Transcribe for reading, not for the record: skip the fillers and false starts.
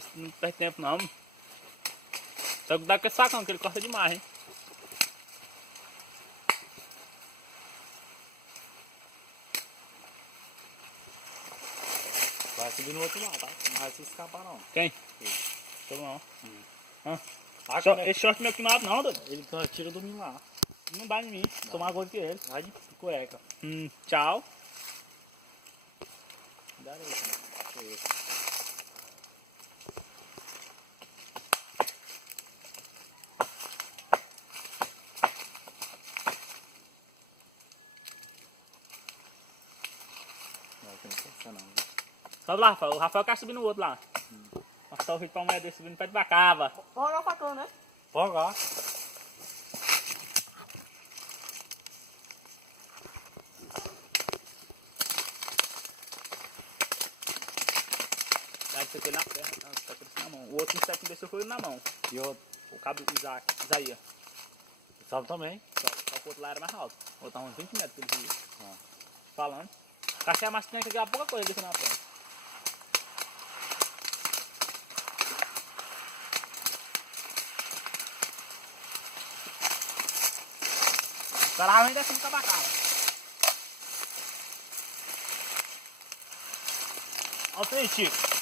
vocês não perdem tempo não. Só que dá com esse facão, que ele corta demais, hein? Vai subir no outro lado, tá? Não vai se escapar não. Quem? Eu não. Esse Esse short meu que não abre não, doido. ele tira do mim lá. Não dá em mim. Tomar gol que ele. Vai de cueca. Tchau. Dá aí, deixa eu ver. Não, tem que pensar não, viu? Sobe lá, Rafael. O Rafael quer subir no outro lá. Nossa, o vídeo pra mulher dele subindo perto da cava. Pode jogar o facão, né? Pode jogar. Tá, isso aqui na perna, tá com na mão. O outro inseto desse foi na mão. E outro. O cabo Isaías. Sabe também. Só que o outro lá era mais alto. O outro tava uns 20 metros que ele subiu. Falando. Cachê é mais estranho que aquela pouca coisa desse na perna. O cara ainda assim com a bacana. Olha o trem, Chico.